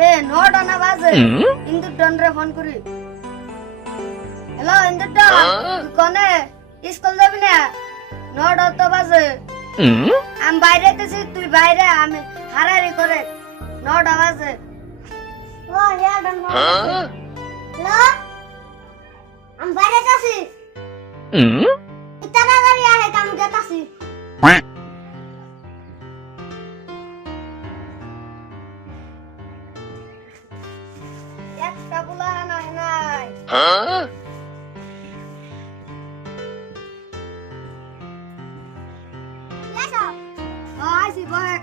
কে নটা না বাজে ইন্দুর ডনরে ফোন করি। হ্যালো ইন্দুর ডন, তুই কোনে স্কুল যাবি না? নটা তো বাজে। আমি বাইরে গেছি, তুই বাইরে, আমি হারাহারি করে। নটা বাজে। ও ইয়া ডন হ্যালো, আমি বাইরে যাচ্ছি। তাড়াতাড়ি আয়, কাম যেতাছি। একটা বুলা নাই নাই। আইছি বয়।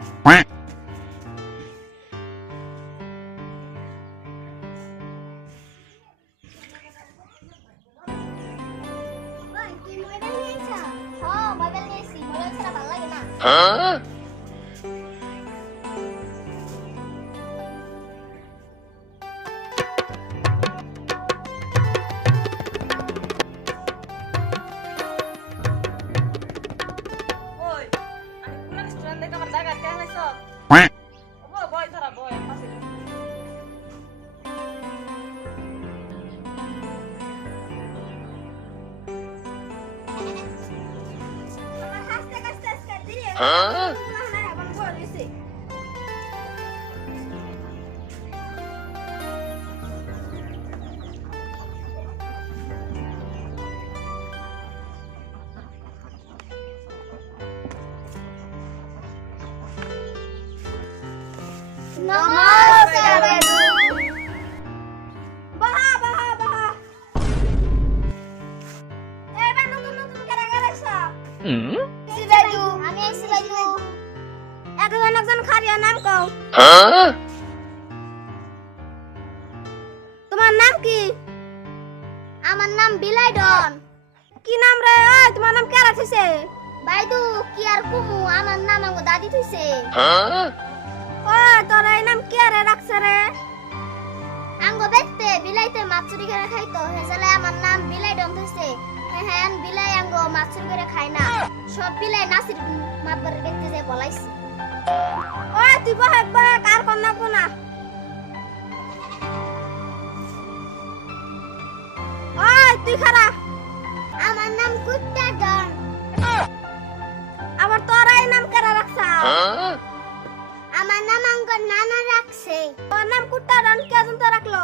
নমস্কার বেদু। বাহা বাহা বাহা। এবার নতুন নতুন কেরা কেরা সব। বেদু, আমি আইছি বেদু। একজন খারিয়া নাম কও। তোমার নাম কি? আমার নাম বিলাইডন। কি নাম রে? ওই তোমার নাম কেরা থইছে? বাইদু কি আর কুমু, আমার নাম আমগো দাদি থইছে। ওই তোর এই নাম কে রে রাখছে রে? আমগো দেখতে বিলাইতে মাছুরি করে খাইতো, হেজালে আমার নাম বিলাইডন থইছে। হ্যাঁ বিলাই আমগো মাছুরি করে খায় না, সব বিলাই নাসির মাতবার দেখতে যায় বলাইছে। ওই তুই বহে বহে কার কন্যা কোনা? ওই তুই খারা। আমার নাম কুত্তা ডন। আবার তোর এই নাম কেরা রাখছা? আমার নাম আঙ্গর নানা রাখছে। তোর নাম কুত্তা ডন কে জন্ত রাখলো?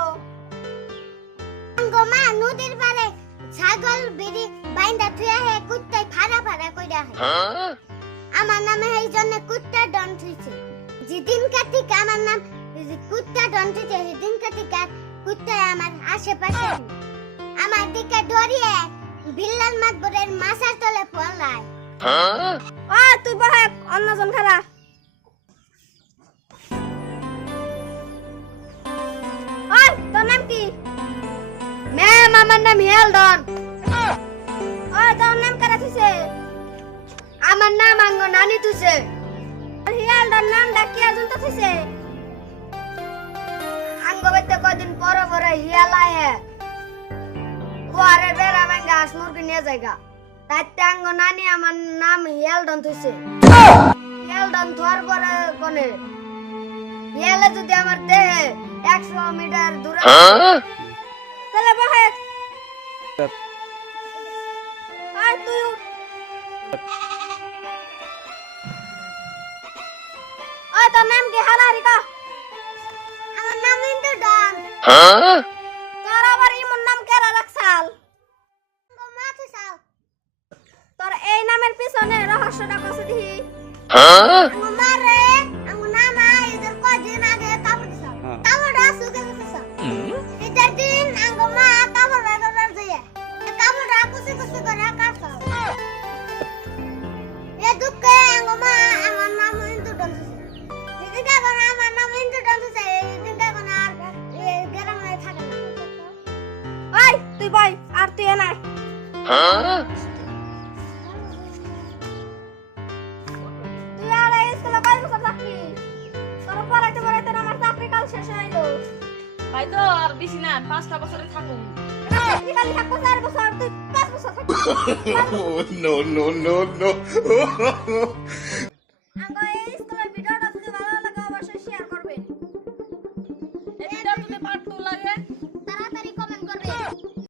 আঙ্গো মা নদীর পারে ছাগল বিড়ি বাইন্দা থুয়া হে কুত্তাই ফাড়া ফাড়া কইরা হে। আমার নামে এই জন্য কুত্তা ডন থইছে। যেদিন কার্তিক আমার নাম কুত্তা ডন থইছে, সেদিন কার্তিক কুত্তা আমার আশেপাশে আমার দিকে দৌড়িয়ে বিল্লাল মাতবরের মাথার তলে পড়লায়। ওই তুই বহে অন্যজন খারা। ওই তোর নাম কি? ম্যাম আমার নাম হিয়ালডন। ওই তোর নাম কারা থইছে? আমার নাম আঙ্গো নানি থইছে। হিয়ালডন নাম ডাকি আজন তো থইছে। আঙ্গো বেতে কদিন পরে পরে হিয়ালাই হে ওয়ারে বেরা ভাঙ্গা হাঁস মুরগি নিয়ে যায়গা, তাইতে আঙ্গো নানি আমার নাম হিয়ালডন থইছে। হিয়ালডন থোয়ার পরে কোনে হিয়ালে যদি আমার দেহে 100 মিটার দূরে তাহলে বহে। আর তুই ওই তোর নাম কি হালারি কা? আমার নাম ইন্দু ডন। তোর আবার ইমন নাম কেরা রাখছাল? মা থইছাল। তোর এই নামের পিছনে রহস্যটা কইছে দিহি। মা রে আমু নানা এদের কয়দিন আগে কাপড় দিছাল। কাপড় আসুকে দিছাল। এদের দিন আমগো মা কাপড় বেগর যায়। কাপড় কুচি কুচি করে কাটছাল। এ দুঃখে আমগো মা আমার নাম ইন্দু ডন থইছে। দিদিকা কোন আমার নাম ইন্দু ডন থইছে, দিদিকা কোন আর গ্রামে থাকে না। ওই তুই বই আর তুই এনা। তুই আর এই স্কুলে কয় বছর থাকবি? তোর পড়াইতে পড়াইতে আমার চাকরি কাল শেষ হইলো। ভাই তো আর বেশি না 5টা বছরে থাকুম। চাকরি কাল থাকবো 4 বছর, তুই 5 বছর থাকবি। No, no, no, no.